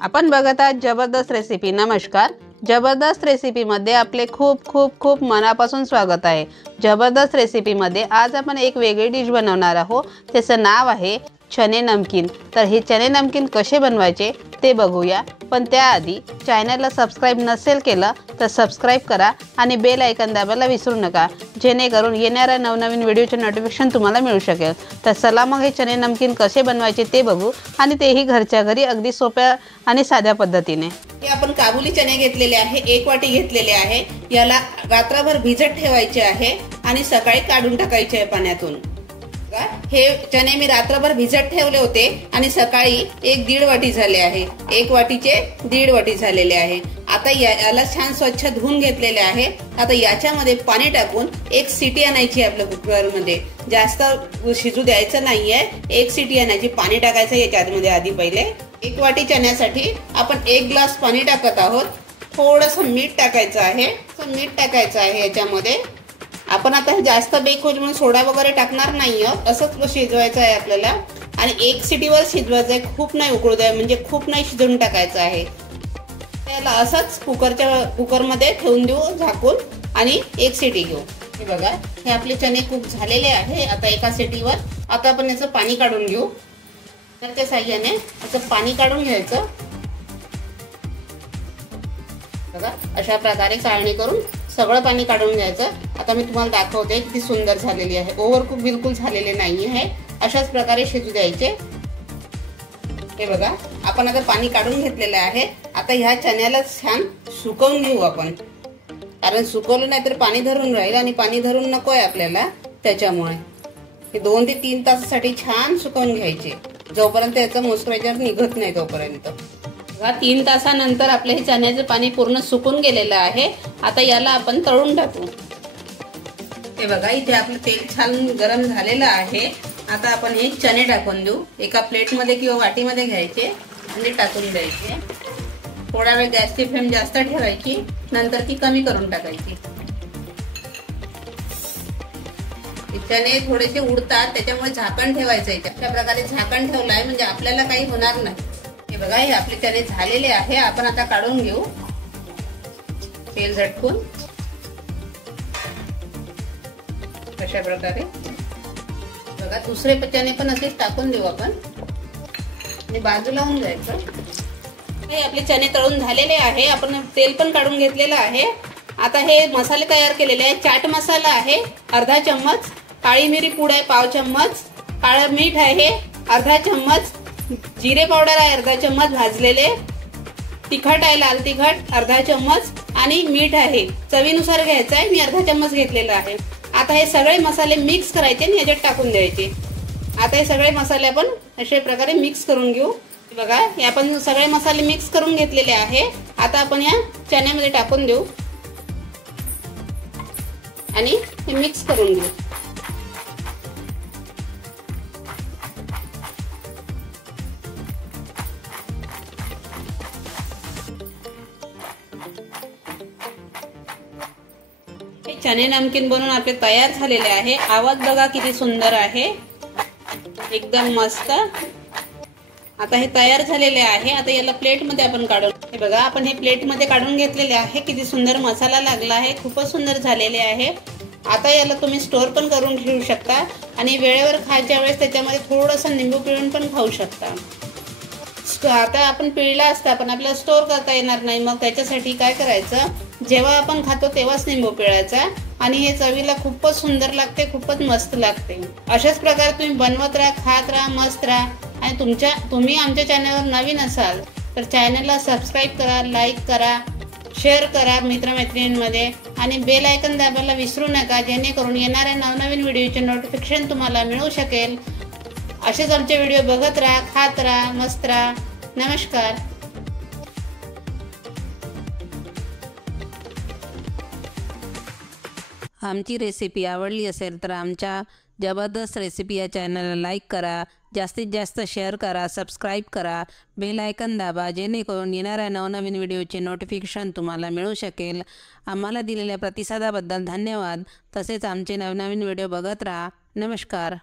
आपण बघत आहात जबरदस्त रेसिपी। नमस्कार, जबरदस्त रेसिपीमध्ये आपले खूप खूप खूप मनापासून स्वागत आहे। जबरदस्त रेसिपीमध्ये आज आपण एक वेगळी डिश बनवणार आहोत। त्याचं नाव आहे चने नमकीन। तर हे चने नमकीन कसे बनवायचे ते बघूया, पण त्याआधी चॅनलला सबस्क्राइब नसेल केलं तर सबस्क्राइब करा आणि बेल आयकॉन दाबायला विसरू नका, जेणेकरून येणाऱ्या नवनवीन व्हिडिओचे नोटिफिकेशन तुम्हाला मिळू शकेल। तर चला मग हे चने नमकीन कसे बनवायचे ते बघू, आणि तेही घरच्या घरी अगदी सोप्या आणि साध्या पद्धतीने। हे आपण काबुली चणे घेतलेले आहे, 1 वाटी घेतलेले आहे। याला रात्रभर भिजत ठेवायचे आहे आणि सकाळी काढून टाकायचे आहे पाण्यातून। हे चणे मी रात्रभर भिजत ठेवले होते आणि सकाळी 1-1.5 वाटी झाले आहे। 1 वाटीचे 1.5 वाटी झालेले आहे। आता याला छान स्वच्छ धुवून घेतलेले आहे। आता याच्यामध्ये पाणी टाकून 1 शिटी आणायची आपल्या कुकरमध्ये। जास्त शिजू द्यायचं नाहीये, 1 शिटी आणायची। पाणी टाकायचं याच्यामध्ये आधी पहिले। 1 वाटी चण्यासाठी आपण 1 ग्लास पाणी टाकत आहोत। थोडंसं मीठ टाकायचं आहे, याच्यामध्ये। आपण आता जास्त बेक होईल म्हणून सोडा वगैरे टाकणार नाही आहोत, असंच शिजवायचं आहे आपल्याला। आणि 1 शिटीवर शिजवायचं आहे, खूप नाही उकळू द्या, म्हणजे खूप नाही शिजवून टाकायचं आहे। त्याला असंच कुकरमध्ये ठेवून देऊ झाकून आणि 1 शिटी घेऊ। हे बघा, हे आपले चणे कुक झालेले आहे आता एका शिटीवर। आता आपण याचं पाणी काढून घेऊ। तर त्या साह्याने याचं पाणी काढून घ्यायचं। बघा, अशा प्रकारे चाळणी करून सगळं पाणी काढून घ्यायचं। आता मी तुम्हाला दाखवते किती सुंदर झालेली आहे। ओव्हरकुक बिलकुल झालेले नाही आहे, अशाच प्रकारे शिजू द्यायचे। हे बघा, आपण आता पाणी काढून घेतलेलं आहे। आता ह्या चण्याला छान सुकवून घेऊ आपण, कारण सुकवलं नाही तर पाणी धरून राहील आणि पाणी धरून नकोय आपल्याला, त्याच्यामुळे हे 2 ते 3 तासासाठी छान सुकवून घ्यायचे, जोपर्यंत याचं मॉइश्चरायझर निघत नाही तोपर्यंत। 3 तासानंतर आपले हे चण्याचे पाणी पूर्ण सुकून गेलेलं आहे। आता याला आपण तळून टाकू। हे बघा, इथे आपलं तेल छान गरम झालेलं आहे। आता आपण हे चणे टाकून देऊ। एका प्लेटमध्ये किंवा वाटीमध्ये घ्यायचे आणि टाकून द्यायचे। थोडा वेळ गॅसची फ्लेम जास्त ठेवायची, नंतर ती कमी करून टाकायची। चणे थोडेसे उडतात, त्याच्यामुळे झाकण ठेवायचं आहे। अशा प्रकारे झाकण ठेवलंय म्हणजे आपल्याला काही होणार नाही। हे बघा, हे आपले चणे झालेले आहे। आपण आता काढून घेऊ तेल झटकून, अशा प्रकारे। बघा, दुसरे चणे पण असेच टाकून देऊ आपण आणि बाजूला होऊन जायचं। हे आपले चणे तळून झालेले आहे। आपण तेल पण काढून घेतलेलं आहे। आता हे मसाले तयार केलेले आहे। चाट मसाला आहे अर्धा चम्मच, काळी मिरी पूड आहे पाव चम्मच, काळं मीठ आहे अर्धा चम्मच, जिरे पावडर आहे अर्धा चम्मच भाजलेले, तिखट आहे लाल तिखट अर्धा चम्मच आणि मीठ आहे चवीनुसार घ्यायचं आहे। मी अर्धा चम्मच घेतलेला आहे। आता हे सगळे मसाले मिक्स करायचे आणि याच्यात टाकून द्यायचे। आता हे सगळे मसाले आपण अशा प्रकारे मिक्स करून घेऊ। बघा, हे आपण सगळे मसाले मिक्स करून घेतलेले आहे। आता आपण या चण्यामध्ये टाकून देऊ आणि हे मिक्स करून घेऊ। चने नमकीन बनवून आपले तयार झालेले आहे। आवाज बघा किती सुंदर आहे, एकदम मस्त। आता हे तयार झालेले आहे। आता याला प्लेट मध्ये आपण काढून, हे बघा, आपण हे प्लेट मध्ये काढून घेतलेले आहे। किती सुंदर मसाला लागला आहे, खूपच सुंदर झालेले आहे। आता याला तुम्ही स्टोर पण करून ठेवू शकता आणि वेळेवर खायच्या वेळेस त्याच्यामध्ये थोडंसं निंबू पिळून पण खाऊ शकता। आता आपण पिळला असता पण आपल्याला स्टोर करता येणार नाही, मग त्याच्यासाठी काय करायचं, जेव्हा आपण खातो तेव्हाच निंबू पिळायचा आणि हे चवीला खूपच सुंदर लागते, खूपच मस्त लागते। अशाच प्रकारे तुम्ही बनवत राहा, खात राहा, मस्त राहा। आणि तुम्ही आमच्या चॅनलवर नवीन असाल तर चॅनलला सबस्क्राइब करा, लाईक करा, शेअर करा मित्रमैत्रिणींमध्ये आणि बेल आयकॉन दाबायला विसरू नका, जेणेकरून येणाऱ्या नवनवीन व्हिडिओचे नोटिफिकेशन तुम्हाला मिळू शकेल। असेच आमचे व्हिडिओ बघत राहा, खात राहा, मस्त राहा। नमस्कार। आमची रेसिपी आवडली असेल तर आमच्या जबरदस्त रेसिपी या चॅनलला लाईक करा, जास्तीत जास्त शेअर करा, सबस्क्राइब करा, बेल आयकॉन दाबा, जेणेकरून येणाऱ्या नवनवीन व्हिडिओचे नोटिफिकेशन तुम्हाला मिळू शकेल। आम्हाला दिलेल्या प्रतिसादाबद्दल धन्यवाद। तसेच आमचे नवनवीन व्हिडिओ बघत राहा। नमस्कार।